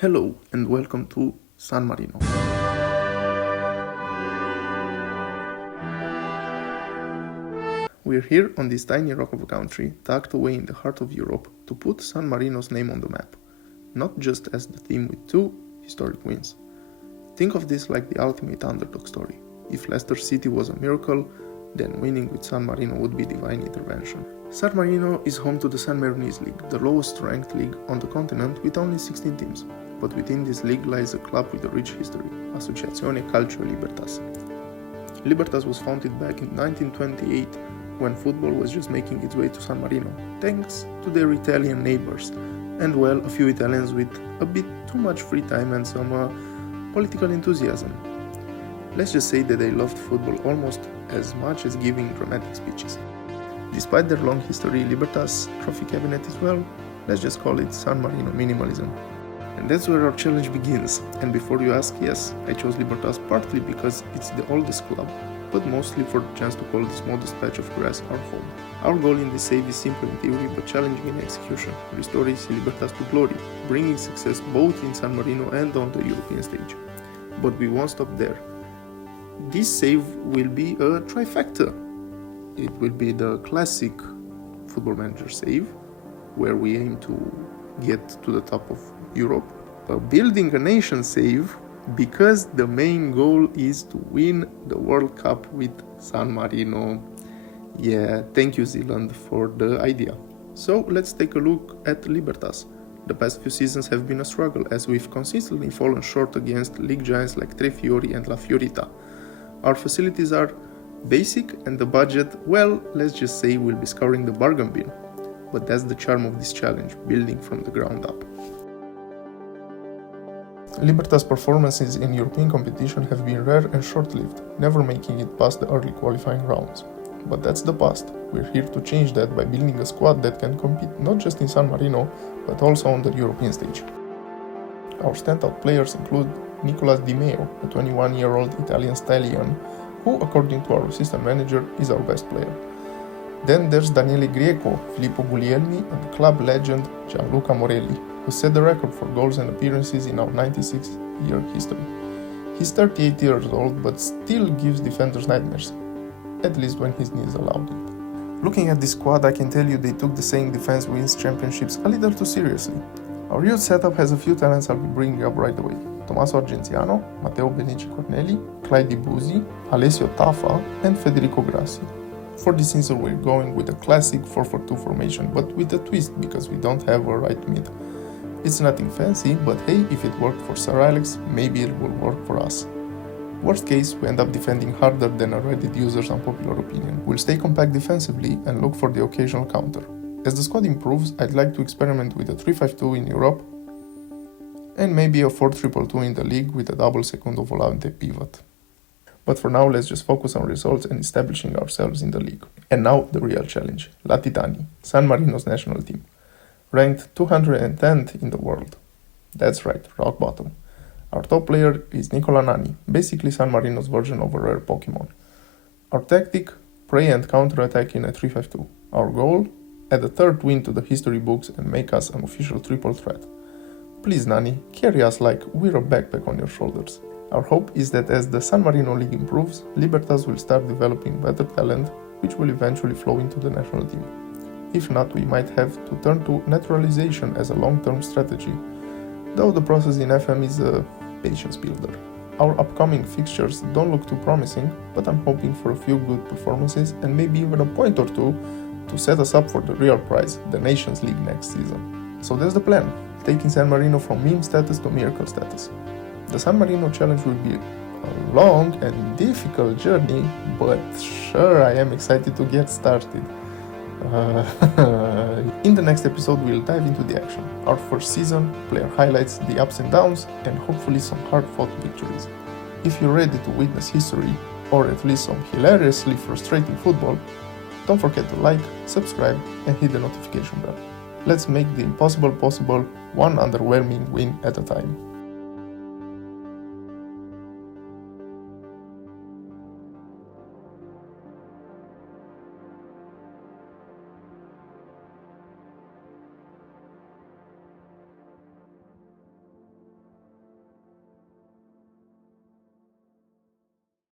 Hello and welcome to San Marino. We're here on this tiny rock of a country, tucked away in the heart of Europe, to put San Marino's name on the map, not just as the team with 2 historic wins. Think of this like the ultimate underdog story. If Leicester City was a miracle, then winning with San Marino would be divine intervention. San Marino is home to the San Marinese League, the lowest ranked league on the continent with only 16 teams. But within this league lies a club with a rich history, Associazione Calcio Libertas. Libertas was founded back in 1928 when football was just making its way to San Marino, thanks to their Italian neighbors, and well, a few Italians with a bit too much free time and some political enthusiasm. Let's just say that they loved football almost as much as giving dramatic speeches. Despite their long history, Libertas' trophy cabinet is, well, let's just call it San Marino minimalism. And that's where our challenge begins. And before you ask, yes, I chose Libertas partly because it's the oldest club, but mostly for the chance to call this modest patch of grass our home. Our goal in this save is simple in theory but challenging in execution: restore AC Libertas to glory, bringing success both in San Marino and on the European stage. But we won't stop there. This save will be a trifecta. It will be the classic Football Manager save, where we aim to get to the top of Europe, a building a nation save, because the main goal is to win the World Cup with San Marino. Yeah, thank you Zealand for the idea. So let's take a look at Libertas. The past few seasons have been a struggle as we've consistently fallen short against league giants like Tre Fiori and La Fiorita. Our facilities are basic and the budget, well, let's just say we'll be scouring the bargain bin. But that's the charm of this challenge, building from the ground up. Libertas' performances in European competition have been rare and short-lived, never making it past the early qualifying rounds. But that's the past. We're here to change that by building a squad that can compete not just in San Marino, but also on the European stage. Our standout players include Nicolas Di Meo, a 21-year-old Italian stallion, who, according to our assistant manager, is our best player. Then there's Daniele Grieco, Filippo Guglielmi, and club legend Gianluca Morelli, who set the record for goals and appearances in our 96-year history. He's 38 years old, but still gives defenders nightmares, at least when his knees allowed it. Looking at this squad, I can tell you they took the saying defense wins championships a little too seriously. Our youth setup has a few talents I'll be bringing up right away: Tommaso Argenziano, Matteo Benici Corneli, Clyde Buzi, Alessio Taffa, and Federico Grassi. For this season we're going with a classic 4-4-2 formation, but with a twist because we don't have a right mid. It's nothing fancy, but hey, if it worked for Sir Alex, maybe it will work for us. Worst case, we end up defending harder than a Reddit user's unpopular opinion. We'll stay compact defensively and look for the occasional counter. As the squad improves, I'd like to experiment with a 3-5-2 in Europe and maybe a 4-3-2 in the league with a double secondo volante pivot. But for now, let's just focus on results and establishing ourselves in the league. And now, the real challenge: Latitani, San Marino's national team. Ranked 210th in the world. That's right, rock bottom. Our top player is Nicola Nani, basically San Marino's version of a rare Pokemon. Our tactic: prey and counter-attack in a 3-5-2. Our goal: add a third win to the history books and make us an official triple threat. Please Nani, carry us like we're a backpack on your shoulders. Our hope is that as the San Marino League improves, Libertas will start developing better talent, which will eventually flow into the national team. If not, we might have to turn to naturalization as a long-term strategy, though the process in FM is a patience builder. Our upcoming fixtures don't look too promising, but I'm hoping for a few good performances and maybe even a point or two to set us up for the real prize, the Nations League next season. So that's the plan, taking San Marino from meme status to miracle status. The San Marino challenge will be a long and difficult journey, but sure, I am excited to get started. In the next episode, we'll dive into the action, our first season, player highlights, the ups and downs, and hopefully some hard-fought victories. If you're ready to witness history, or at least some hilariously frustrating football, don't forget to like, subscribe, and hit the notification bell. Let's make the impossible possible, one underwhelming win at a time.